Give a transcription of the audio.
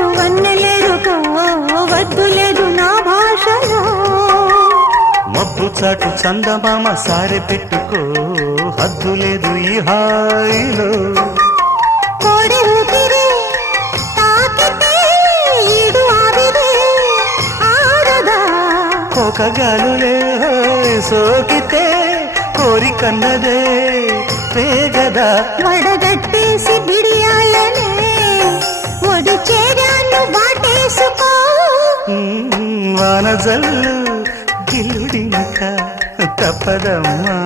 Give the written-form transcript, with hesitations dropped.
పాటు వన్నెలేరుకో వద్దు లేదు నా భాషలో మబ్బు చాటు చందమామ సారె పెట్టుకో హద్దు లేదు ఈ హాయిలో కోడి ఊపిరి తాకితే ఈడు ఆవిరే ఆరదా కోకగాలులే సోకితే కోరికన్నదే పేగదా వడగట్టేసి బిడియాలనే ఒడి చేరాను వాటేసుకో వానజల్లు గిల్లుడింక తప్పదమ్మా